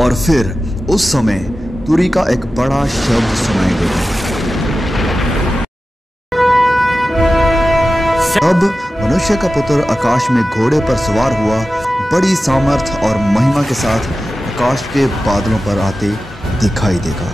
और फिर उस समय तुरी का एक बड़ा शब्द सुनाई देगा। अब मनुष्य का पुत्र आकाश में घोड़े पर सवार हुआ बड़ी सामर्थ और महिमा के साथ आकाश के बादलों पर आते दिखाई देगा।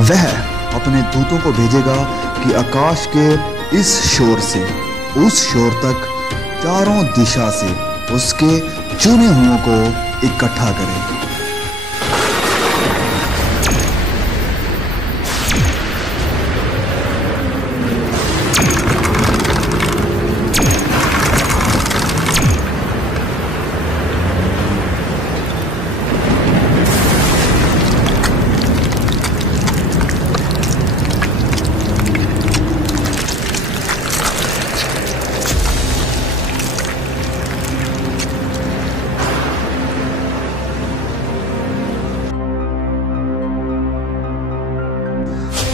वह अपने दूतों को भेजेगा कि आकाश के इस शोर से उस शोर तक चारों दिशा से उसके चुने हुओं को इकट्ठा करें।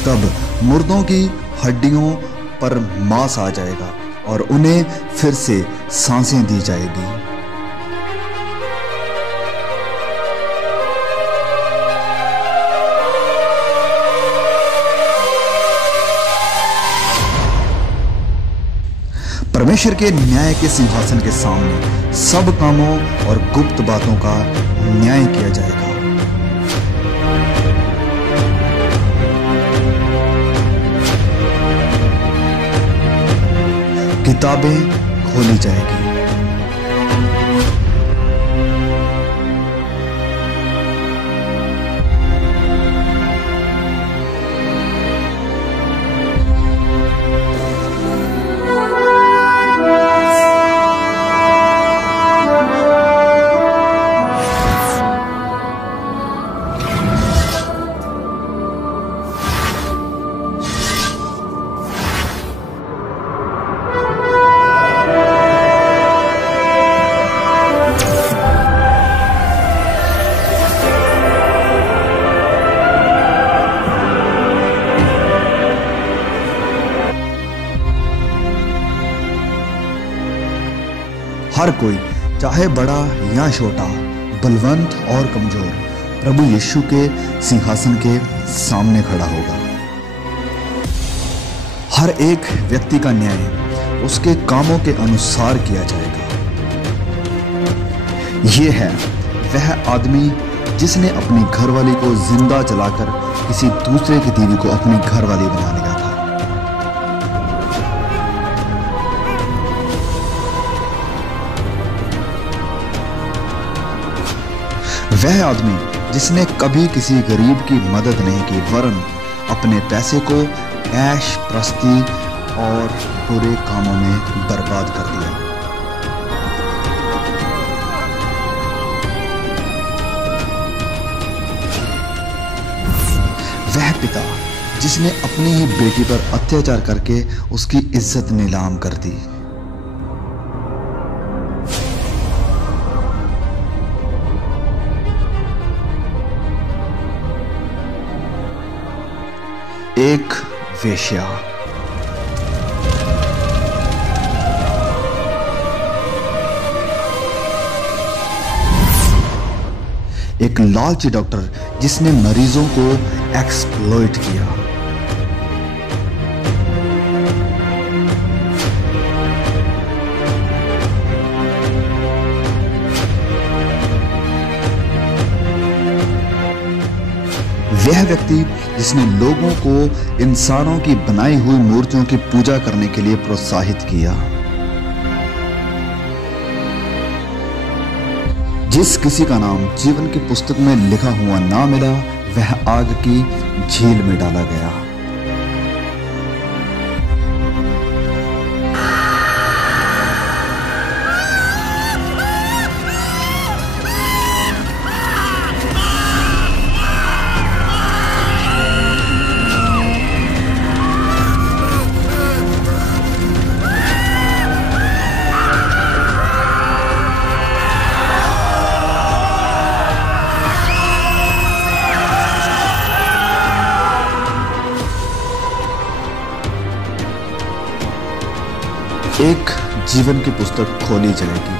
तब मुर्दों की हड्डियों पर मांस आ जाएगा और उन्हें फिर से सांसें दी जाएगी। परमेश्वर के न्याय के सिंहासन के सामने सब कामों और गुप्त बातों का न्याय किया जाएगा। किताबें खोली जाएगी। हर कोई, चाहे बड़ा या छोटा, बलवंत और कमजोर, प्रभु यीशु के सिंहासन के सामने खड़ा होगा। हर एक व्यक्ति का न्याय उसके कामों के अनुसार किया जाएगा। ये है वह आदमी जिसने अपनी घरवाली को जिंदा जलाकर किसी दूसरे की बीवी को अपनी घरवाली बना लिया था। वह आदमी जिसने कभी किसी गरीब की मदद नहीं की, वरन अपने पैसे को ऐश प्रस्ती और बुरे कामों में बर्बाद कर दिया। पिता जिसने अपनी ही बेटी पर अत्याचार करके उसकी इज्जत नीलाम कर दी। एक वेश्या। एक लालची डॉक्टर जिसने मरीजों को एक्सप्लॉइट किया। वह व्यक्ति जिसने लोगों को इंसानों की बनाई हुई मूर्तियों की पूजा करने के लिए प्रोत्साहित किया। जिस किसी का नाम जीवन की पुस्तक में लिखा हुआ ना मिला, वह आग की झील में डाला गया। एक जीवन की पुस्तक खोली जाएगी।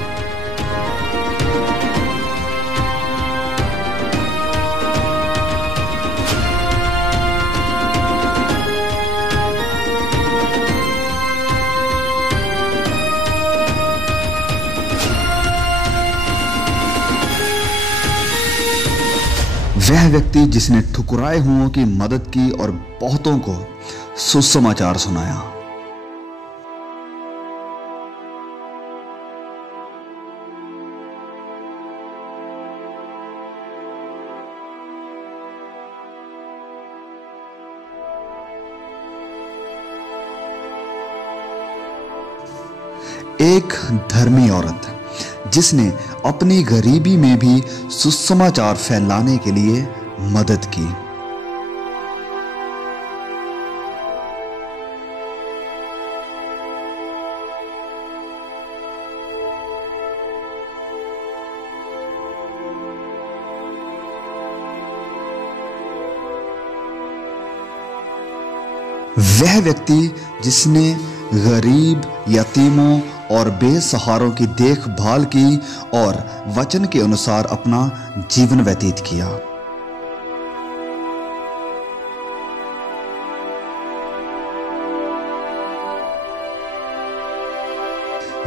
वह व्यक्ति जिसने ठुकराए हुओं की मदद की और बहुतों को सुसमाचार सुनाया। एक धर्मी औरत जिसने अपनी गरीबी में भी सुसमाचार फैलाने के लिए मदद की। वह व्यक्ति जिसने गरीब, यतीमों और बेसहारों की देखभाल की और वचन के अनुसार अपना जीवन व्यतीत किया।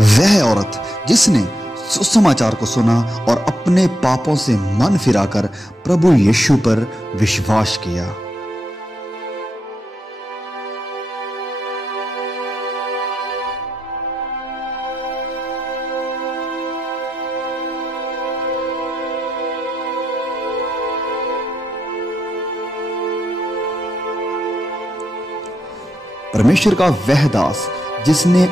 वह औरत जिसने सुसमाचार को सुना और अपने पापों से मन फिराकर प्रभु यीशु पर विश्वास किया। परमेश्वर का वह दास जिसने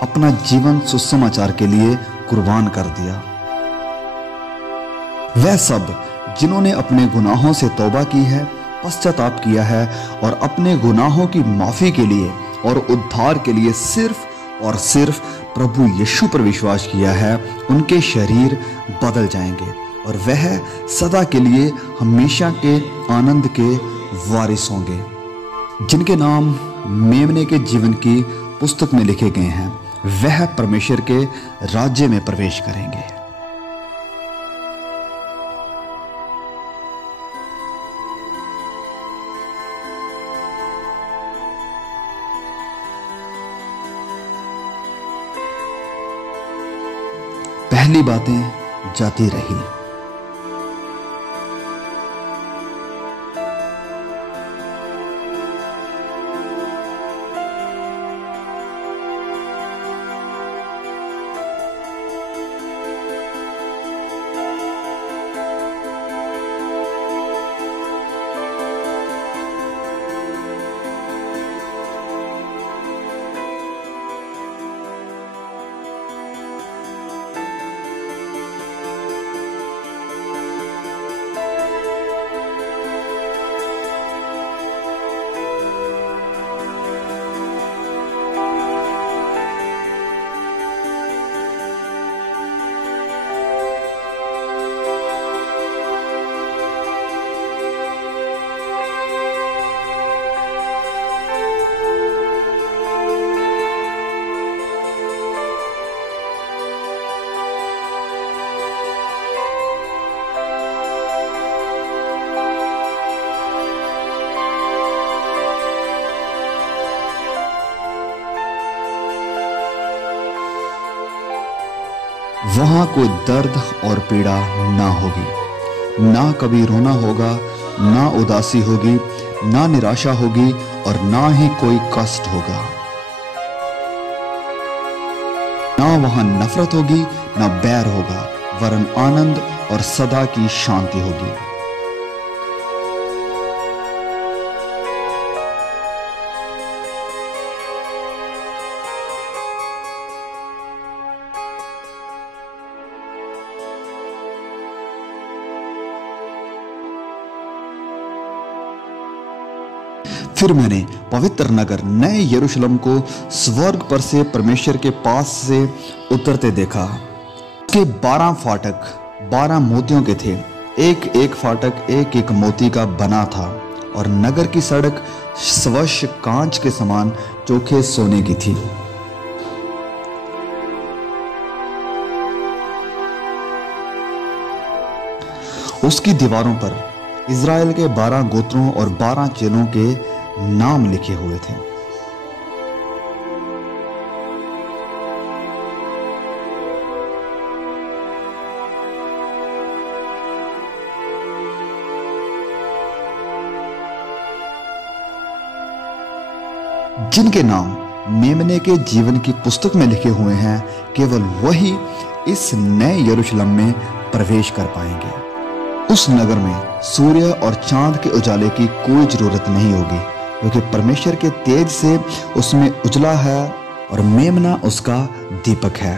अपना जीवन सुसमाचार के लिए कुर्बान कर दिया। वह सब जिन्होंने अपने गुनाहों से तौबा की है, पश्चाताप किया है और अपने गुनाहों की माफी के लिए और उद्धार के लिए सिर्फ और सिर्फ प्रभु यीशु पर विश्वास किया है, उनके शरीर बदल जाएंगे और वह सदा के लिए हमेशा के आनंद के वारिस होंगे, जिनके नाम मेमने के जीवन की पुस्तक में लिखे गए हैं। वह परमेश्वर के राज्य में प्रवेश करेंगे। पहली बातें जाती रही। वहां कोई दर्द और पीड़ा ना होगी, ना कभी रोना होगा, ना उदासी होगी, ना निराशा होगी और ना ही कोई कष्ट होगा। ना वहां नफरत होगी, ना बैर होगा, वरन आनंद और सदा की शांति होगी। फिर मैंने पवित्र नगर नए यरूशलेम को स्वर्ग पर से परमेश्वर के पास से उतरते देखा। उसके 12 फाटक 12 मोतियों के थे, एक एक फाटक एक एक मोती का बना था और नगर की सड़क स्वच्छ कांच के समान चोखे सोने की थी। उसकी दीवारों पर इज़राइल के 12 गोत्रों और 12 चेलों के नाम लिखे हुए थे। जिनके नाम मेमने के जीवन की पुस्तक में लिखे हुए हैं, केवल वही इस नए यरूशलेम में प्रवेश कर पाएंगे। उस नगर में सूर्य और चांद के उजाले की कोई जरूरत नहीं होगी, क्योंकि परमेश्वर के तेज से उसमें उजला है और मेमना उसका दीपक है।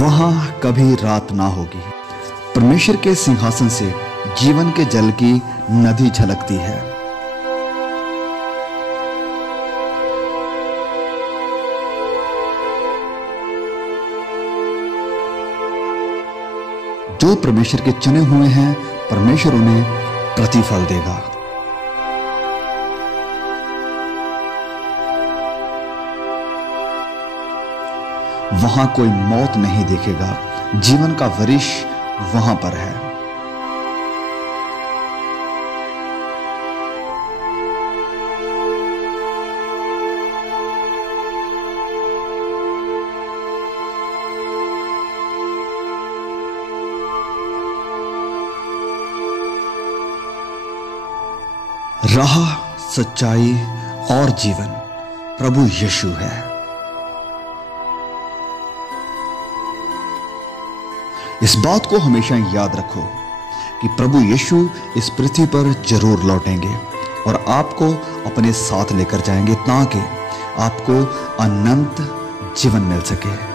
वहां कभी रात ना होगी। परमेश्वर के सिंहासन से जीवन के जल की नदी झलकती है। जो परमेश्वर के चुने हुए हैं, परमेश्वर उन्हें प्रतिफल देगा। वहां कोई मौत नहीं देखेगा, जीवन का वृक्ष वहां पर है। राह, सच्चाई और जीवन प्रभु यीशु है। इस बात को हमेशा याद रखो कि प्रभु यीशु इस पृथ्वी पर जरूर लौटेंगे और आपको अपने साथ लेकर जाएंगे ताकि आपको अनंत जीवन मिल सके।